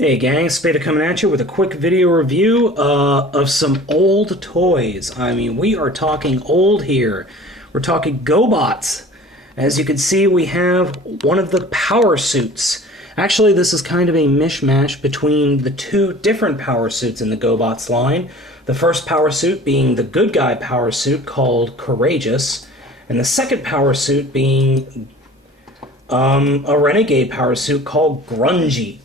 Hey gang, Spada coming at you with a quick video review of some old toys. I mean, we are talking old here. We're talking GoBots. As you can see, we have one of the power suits. Actually, this is kind of a mishmash between the two different power suits in the GoBots line. The first power suit being the good guy power suit called Courageous, and the second power suit being a renegade power suit called Grungy.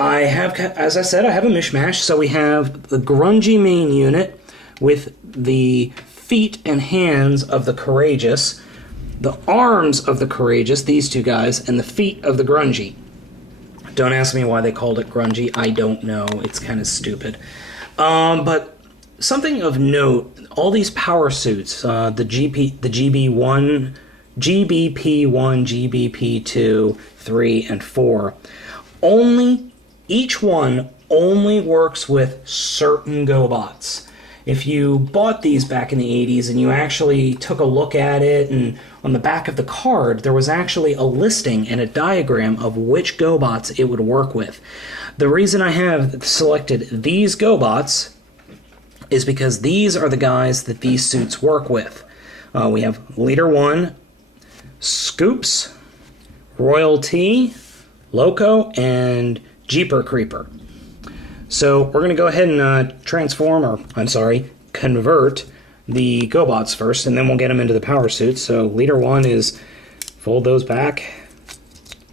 I have, as I said, I have a mishmash. So we have the Grungy main unit with the feet and hands of the Courageous, the arms of the Courageous, these two guys, and the feet of the Grungy. Don't ask me why they called it Grungy. I don't know. It's kind of stupid. But something of note, all these power suits, the GB1, GBP1, GBP2, 3, and 4, each one only works with certain GoBots. If you bought these back in the 80s and you actually took a look at it, and on the back of the card there was actually a listing and a diagram of which GoBots it would work with. The reason I have selected these GoBots is because these are the guys that these suits work with. We have Leader 1, Scoops, Royal T, Loco, and Jeeper Creeper. So we're going to go ahead and convert the GoBots first, and then we'll get them into the power suits. So Leader 1 is fold those back,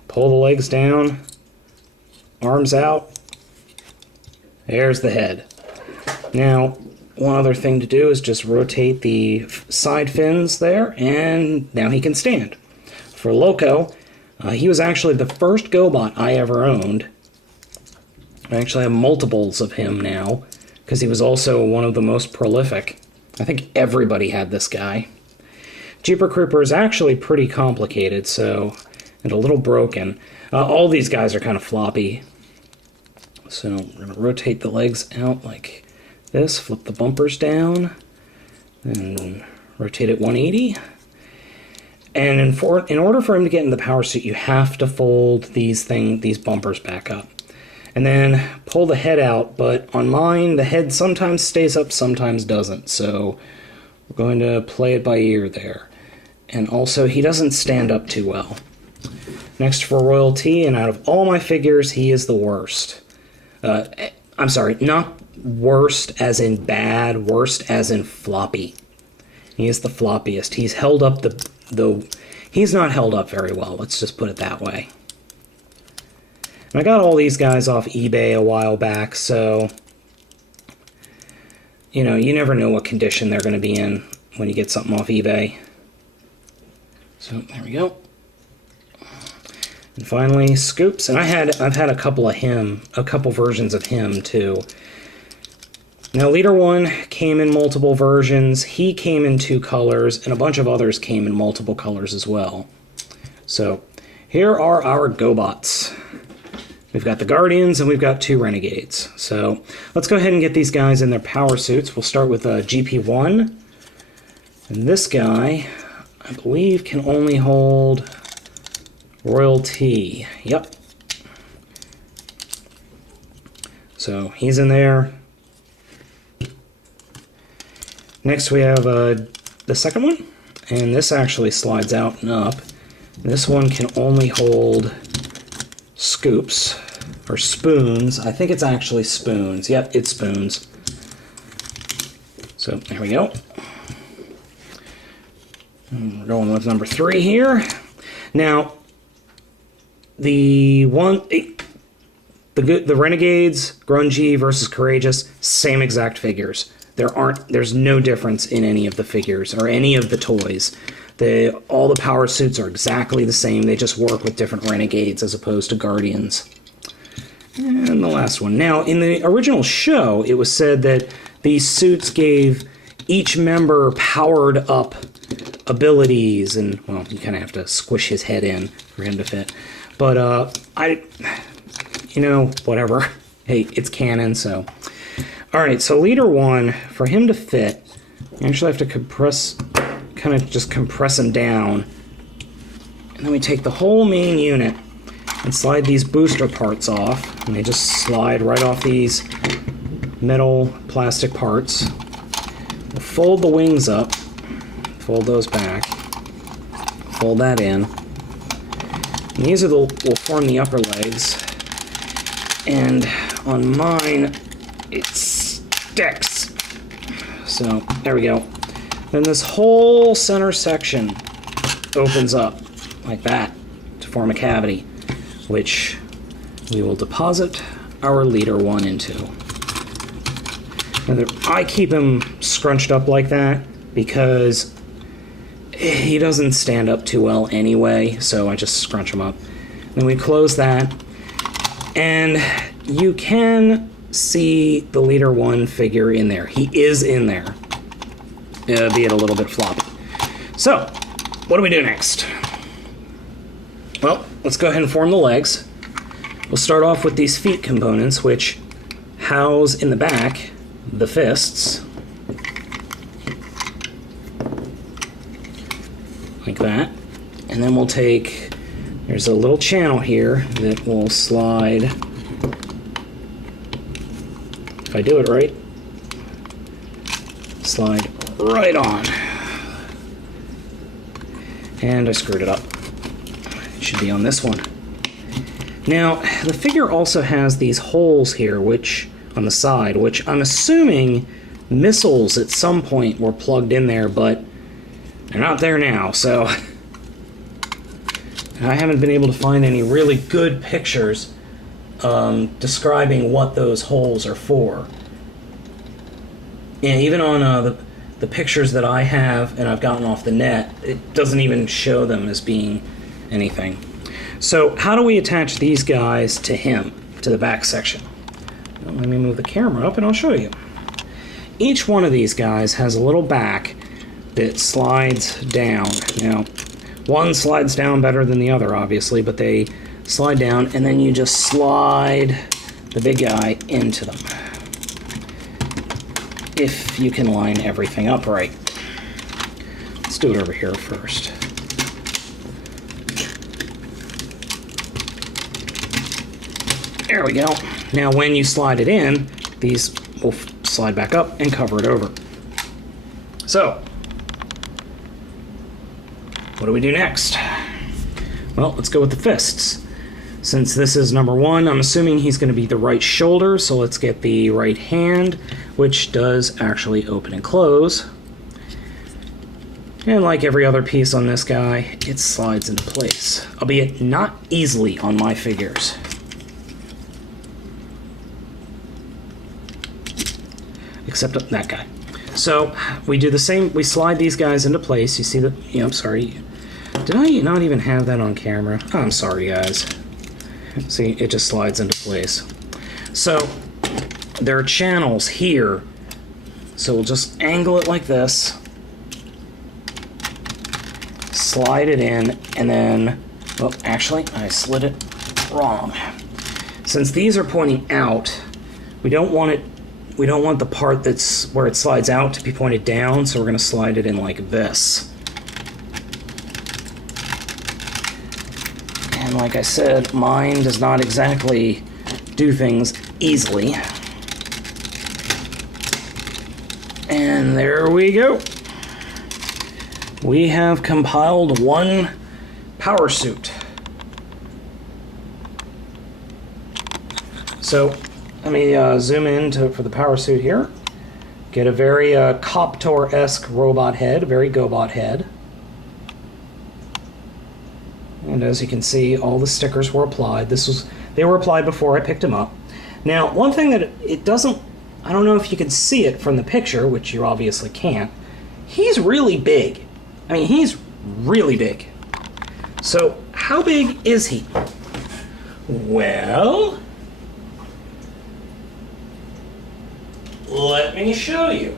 pull the legs down, arms out, there's the head. Now, one other thing to do is just rotate the side fins there, and now he can stand. For Loco, he was actually the first GoBot I ever owned. I actually have multiples of him now, because he was also one of the most prolific. I think everybody had this guy. Jeeper Creeper is actually pretty complicated, and a little broken. All these guys are kind of floppy. So we're going to rotate the legs out like this, flip the bumpers down, and rotate it 180. And in order for him to get in the power suit, you have to fold these bumpers back up. And then pull the head out, but on mine, the head sometimes stays up, sometimes doesn't. So we're going to play it by ear there. And also, he doesn't stand up too well. Next for Royal T, and out of all my figures, he is the worst. I'm sorry, not worst as in bad, worst as in floppy. He is the floppiest. He's held up he's not held up very well, let's just put it that way. And I got all these guys off eBay a while back, so you never know what condition they're going to be in when you get something off eBay. So there we go. And finally, Scoops, and I've had a couple versions of him too. Now, Leader 1 came in multiple versions, he came in 2 colors, and a bunch of others came in multiple colors as well. So, here are our GoBots. We've got the Guardians, and we've got 2 Renegades. So, let's go ahead and get these guys in their power suits. We'll start with GP1. And this guy, I believe, can only hold Royal T. Yep. So, he's in there. Next we have the second one, and this actually slides out and up. This one can only hold Scoops, or Spoons. I think it's actually Spoons. Yep, it's Spoons. So there we go. And we're going with number 3 here. Now, the Renegades, Grungy versus Courageous, same exact figures. There's no difference in any of the figures or any of the toys. All the power suits are exactly the same. They just work with different Renegades as opposed to Guardians. And the last one. Now, in the original show, it was said that these suits gave each member powered up abilities, and, well, you kind of have to squish his head in for him to fit. But, whatever. Hey, it's canon, so... Alright, so Leader 1, for him to fit, you actually have to just compress him down. And then we take the whole main unit, and slide these booster parts off, and they just slide right off these metal plastic parts. We'll fold the wings up, fold those back, fold that in. And these are will form the upper legs, and on mine it sticks. So there we go. Then this whole center section opens up like that to form a cavity, which we will deposit our leader one into. Now, I keep him scrunched up like that because he doesn't stand up too well anyway, so I just scrunch him up. Then we close that, and you can see the leader one figure in there. He is in there, be it a little bit floppy. So, what do we do next? Well, let's go ahead and form the legs. We'll start off with these feet components, which house in the back the fists, like that. And then we'll take, there's a little channel here that will slide, if I do it right, slide right on. And I screwed it up. It should be on this one. Now, the figure also has these holes here, which on the side, which I'm assuming missiles at some point were plugged in there, but they're not there now, so I haven't been able to find any really good pictures describing what those holes are for. And even on the pictures that I have and I've gotten off the net, it doesn't even show them as being anything. So how do we attach these guys to him, to the back section? Well, let me move the camera up and I'll show you. Each one of these guys has a little back that slides down. Now, one slides down better than the other, obviously, but they slide down, and then you just slide the big guy into them, if you can line everything up right. Let's do it over here first. There we go. Now when you slide it in, these will slide back up and cover it over. So, what do we do next? Well, let's go with the fists. Since this is number one, I'm assuming he's going to be the right shoulder, so let's get the right hand, which does actually open and close. And like every other piece on this guy, it slides into place, albeit not easily on my figures. Except that guy. So we do the same, we slide these guys into place. You see the, I'm sorry. Did I not even have that on camera? Oh, I'm sorry, guys. See, it just slides into place. So there are channels here. So we'll just angle it like this. Slide it in, and then, well, actually, I slid it wrong. Since these are pointing out, we don't want the part that's where it slides out to be pointed down, so we're going to slide it in like this. And like I said, mine does not exactly do things easily. And there we go. We have compiled one power suit. So let me zoom in for the power suit here. Get a very Coptor-esque robot head, a very GoBot head. And as you can see, all the stickers were applied. They were applied before I picked them up. Now, one thing that it doesn't, I don't know if you can see it from the picture, which you obviously can't. He's really big. I mean, he's really big. So, how big is he? Well, let me show you.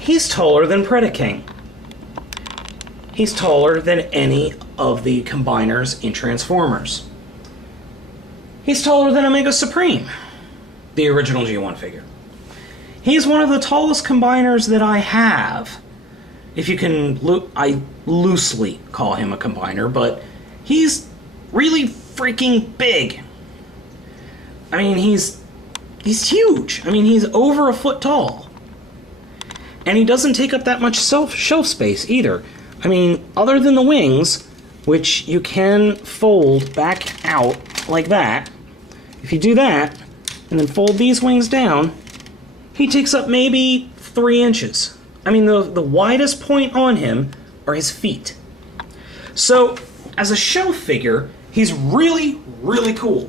He's taller than Predaking. He's taller than any of the combiners in Transformers. He's taller than Omega Supreme, the original G1 figure. He's one of the tallest combiners that I have. If you can, I loosely call him a combiner, but he's really freaking big. I mean, he's huge. I mean, he's over a foot tall. And he doesn't take up that much shelf space either. I mean, other than the wings, which you can fold back out like that. If you do that, and then fold these wings down, he takes up maybe 3 inches. I mean, the widest point on him are his feet. So, as a shelf figure, he's really, really cool.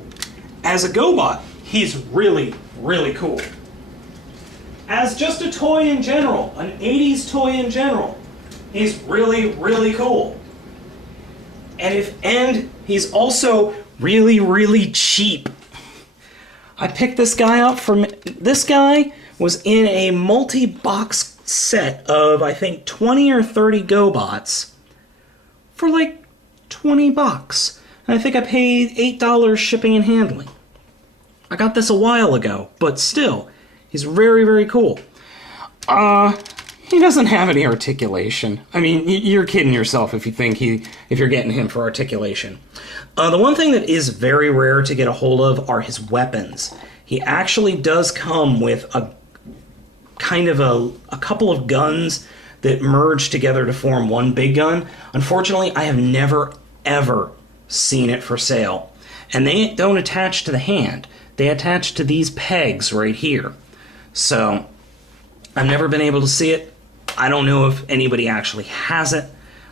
As a GoBot, he's really, really cool. As just a toy in general, an 80s toy in general, he's really, really cool. And he's also really, really cheap. I picked this guy up from, this guy was in a multi-box set of, I think, 20 or 30 GoBots for like 20 bucks. And I think I paid $8 shipping and handling. I got this a while ago, but still, he's very, very cool. He doesn't have any articulation. I mean, you're kidding yourself if you think if you're getting him for articulation. The one thing that is very rare to get a hold of are his weapons. He actually does come with a kind of a couple of guns that merge together to form one big gun. Unfortunately, I have never, ever seen it for sale. And they don't attach to the hand. They attach to these pegs right here. So, I've never been able to see it. I don't know if anybody actually has it.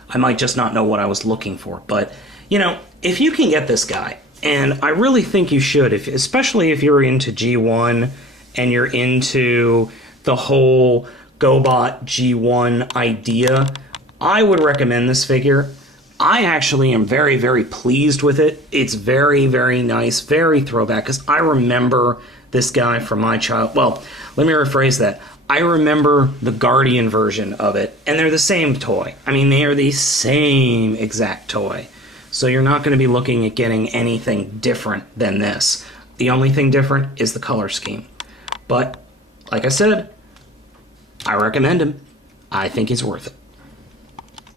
I might just not know what I was looking for. But, you know, if you can get this guy, and I really think you should, especially if you're into G1 and you're into the whole GoBot G1 idea, I would recommend this figure. I actually am very, very pleased with it. It's very, very nice, very throwback, because I remember this guy from my child. Well, let me rephrase that. I remember the Guardian version of it, and they're the same toy. I mean, they are the same exact toy. So you're not going to be looking at getting anything different than this. The only thing different is the color scheme. But, like I said, I recommend him. I think he's worth it.